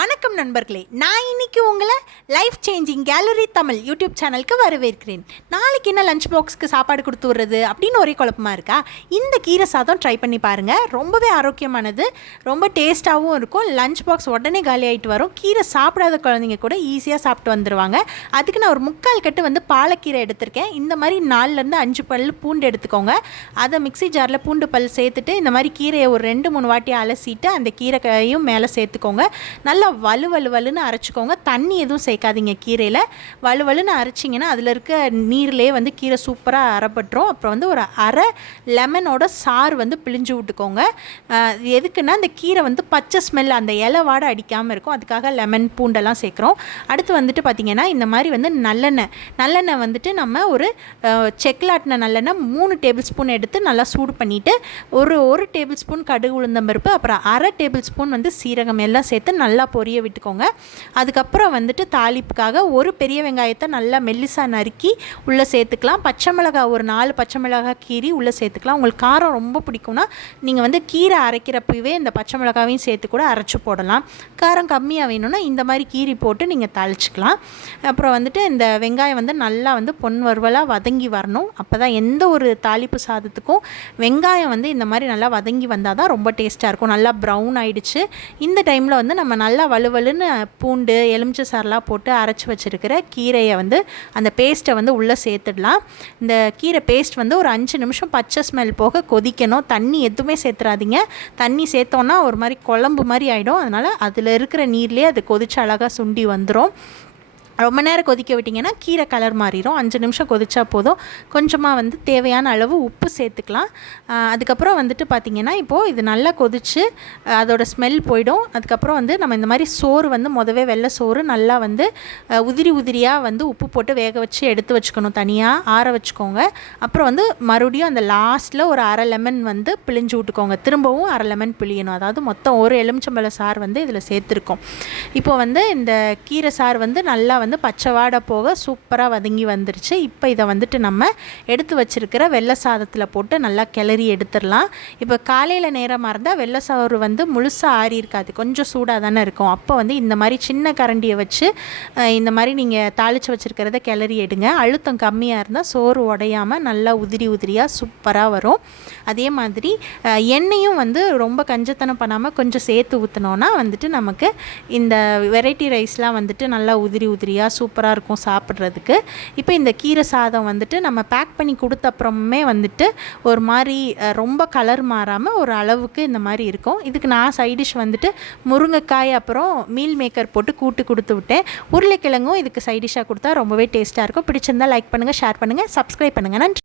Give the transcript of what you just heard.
வணக்கம் நண்பர்களே, நான் இன்னைக்கு உங்களை life changing gallery Tamil YouTube சேனலுக்கு வரவேற்கிறேன். நாளைக்கு என்ன லஞ்ச் பாக்ஸுக்கு சாப்பாடு கொடுத்து விடுறது அப்படின்னு ஒரே குழப்பமாக இருக்கா? இந்த கீரை சாதம் ட்ரை பண்ணி பாருங்கள். ரொம்பவே ஆரோக்கியமானது, ரொம்ப டேஸ்ட்டாகவும் இருக்கும். லஞ்ச் பாக்ஸ் உடனே காலி ஆகிட்டு வரும். கீரை சாப்பிடாத குழந்தைங்க கூட ஈஸியாக சாப்பிட்டு வந்துடுவாங்க. அதுக்கு நான் ஒரு 3/4 கட்டு பாலக்கீரை எடுத்திருக்கேன். இந்த மாதிரி 4லேருந்து 5 பல் பூண்டு எடுத்துக்கோங்க. அதை மிக்ஸி ஜாரில் பூண்டு பல் சேர்த்துட்டு இந்த மாதிரி கீரையை ஒரு 2-3 வாட்டி அலசிட்டு அந்த கீரையும் மேலே சேர்த்துக்கோங்க. நல்லா வலுவலுன்னு அரைச்சிக்கோங்க. தண்ணி எதுவும் சேர்க்காதீங்க. கீரையில் வலுவலுன்னு அரைச்சிங்கன்னா அதில் இருக்க நீர்லேயே கீரை சூப்பராக அரைப்பட்டுரும். அப்புறம் ஒரு அரை லெமனோட சாறு பிழிஞ்சு விட்டுக்கோங்க. எதுக்குன்னா அந்த கீரை பச்சை ஸ்மெல், அந்த இலை வாடை அடிக்காமல் இருக்கும். அதுக்காக லெமன் பூண்டெல்லாம் சேர்க்குறோம். அடுத்து பார்த்திங்கன்னா இந்த மாதிரி நல்லெண்ணெய் நம்ம ஒரு செக்கிலாட்டின நல்லெண்ணெய் 3 டேபிள் ஸ்பூன் எடுத்து நல்லா சூடு பண்ணிவிட்டு ஒரு டேபிள் ஸ்பூன் கடுகு உளுந்தம்பருப்பு, அப்புறம் அரை டேபிள் ஸ்பூன் சீரகம் எல்லாம் சேர்த்து நல்லா பொரிய விட்டுக்கோங்க. அதுக்கப்புறம் தாளிப்புக்காக ஒரு பெரிய வெங்காயத்தை நல்லா மெல்லிசா நறுக்கி உள்ளே சேர்த்துக்கலாம். பச்சை மிளகாய் ஒரு 4 பச்சை மிளகாய் கீரி உள்ளே சேர்த்துக்கலாம். உங்களுக்கு காரம் ரொம்ப பிடிக்கும்னா நீங்கள் கீரை அரைக்கிறப்பவே இந்த பச்சை மிளகாவையும் சேர்த்து கூட அரைச்சி போடலாம். காரம் கம்மியாக வேணும்னா இந்த மாதிரி கீரி போட்டு நீங்கள் தாளிச்சிக்கலாம். அப்புறம் இந்த வெங்காயம் நல்லா பொன் வறுவலாக வதங்கி வரணும். அப்போ தான் எந்த ஒரு தாளிப்பு சாதத்துக்கும் வெங்காயம் இந்த மாதிரி நல்லா வதங்கி வந்தால் தான் ரொம்ப டேஸ்ட்டாக இருக்கும். நல்லா ப்ரௌன் ஆகிடுச்சு. இந்த டைமில் நம்ம நல்லா வலுவலுன்னு பூண்டு எலுமிச்சை சாரெலாம் போட்டு அரைச்சி வச்சுருக்கிற கீரையை அந்த பேஸ்ட்டை உள்ளே சேர்த்துடலாம். இந்த கீரை பேஸ்ட் ஒரு 5 நிமிஷம் பச்சை ஸ்மெல் போக கொதிக்கணும். தண்ணி எதுவுமே சேர்த்துறாதீங்க. தண்ணி சேர்த்தோன்னா ஒரு மாதிரி குழம்பு மாதிரி ஆகிடும். அதனால் அதில் இருக்கிற நீர்லேயே அது கொதிச்சு அழகாக சுண்டி வந்துடும். ரொம்ப நேரம் கொதிக்க விட்டிங்கன்னா கீரை கலர் மாறிடும். 5 நிமிஷம் கொதிச்சா போதும். கொஞ்சமாக தேவையான அளவு உப்பு சேர்த்துக்கலாம். அதுக்கப்புறம் பார்த்திங்கன்னா இப்போது இது நல்லா கொதித்து அதோட ஸ்மெல் போயிடும். அதுக்கப்புறம் நம்ம இந்த மாதிரி சோறு முதவே வெள்ளை சோறு நல்லா உதிரியாக உப்பு போட்டு வேக வச்சு எடுத்து வச்சுக்கணும். தனியாக ஆற வச்சுக்கோங்க. அப்புறம் மறுபடியும் அந்த லாஸ்ட்டில் ஒரு அரை லெமன் பிழிஞ்சு விட்டுக்கோங்க. திரும்பவும் அரை லெமன் பிழியணும். அதாவது மொத்தம் ஒரு எலுமிச்சம்பழ சாறு இதில் சேர்த்துருக்கோம். இப்போது இந்த கீரை சாறு நல்லா பச்சை வாடை போக சூப்பராக வதங்கி வந்துருச்சு. இப்போ இதை நம்ம எடுத்து வச்சுருக்கிற வெள்ளை சாதத்தில் போட்டு நல்லா கிளறி எடுத்துடலாம். இப்போ காலையில் நேரமாக இருந்தால் வெள்ளை சோறு முழுசாக ஆறி இருக்காது, கொஞ்சம் சூடாக தானே இருக்கும். அப்போ இந்த மாதிரி சின்ன கரண்டியை வச்சு இந்த மாதிரி நீங்கள் தாளித்து வச்சுருக்கிறத கிளறி எடுங்க. அழுத்தம் கம்மியாக இருந்தால் சோறு உடையாமல் நல்லா உதிரியாக சூப்பராக வரும். அதே மாதிரி எண்ணெயும் ரொம்ப கஞ்சத்தனம் பண்ணாமல் கொஞ்சம் சேர்த்து ஊற்றினோன்னா நமக்கு இந்த வெரைட்டி ரைஸ்லாம் நல்லா உதிரியாக சூப்பராக இருக்கும் சாப்பிட்றதுக்கு. இப்போ இந்த கீரை சாதம் நம்ம பேக் பண்ணி கொடுத்த அப்புறமே ஒரு மாதிரி ரொம்ப கலர் மாறாமல் ஒரு அளவுக்கு இந்த மாதிரி இருக்கும். இதுக்கு நான் சைடிஷ் முருங்கைக்காய் அப்புறம் மீல் மேக்கர் போட்டு கூட்டு கொடுத்து விட்டேன். உருளைக்கிழங்கும் இதுக்கு சைடிஷாக கொடுத்தா ரொம்பவே டேஸ்ட்டாக இருக்கும். பிடிச்சிருந்தால் லைக் பண்ணுங்கள், ஷேர் பண்ணுங்கள், சப்ஸ்கிரைப் பண்ணுங்கள். நன்றி.